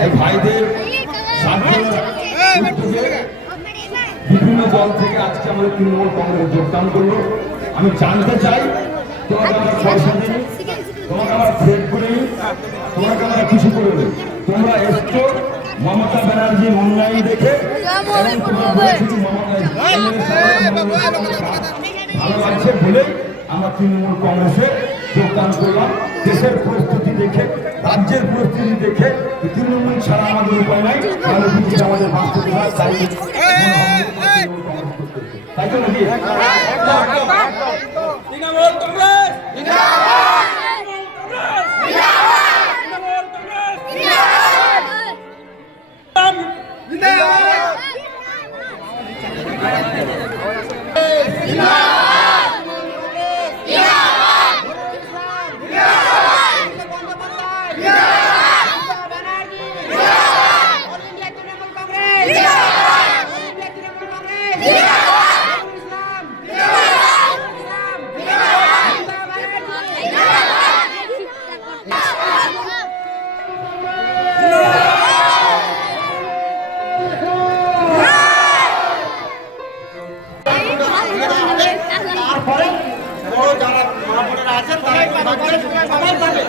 এই বিভিন্ন দল থেকে আজকে আমাদের তৃণমূল কংগ্রেস যোগদান করল। আমি জানতে চাই আমরা পয়সা তোমাকে আমরা থ্রেট করি তোমাকে কিছু করে তোমরা উন্নয়ন দেখে ভালো লাগছে বলেই আমরা কংগ্রেসে যোগদান করলাম। দেশের পরিস্থিতি দেখে, রাজ্যের পরিস্থিতি দেখে আমাদের বাস্তবে তাই তাই তারপরে বড় যারা মা বোনেরা আছেন তারা সবাই পাবে